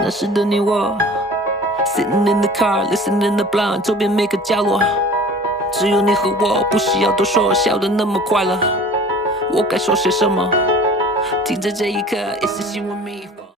那时的你我 Sitting in the car, listening the blind， 周边每个角落只有你和我，不需要多说，笑得那么快乐。我该说些什么？听着这一刻，一丝希望迷惑。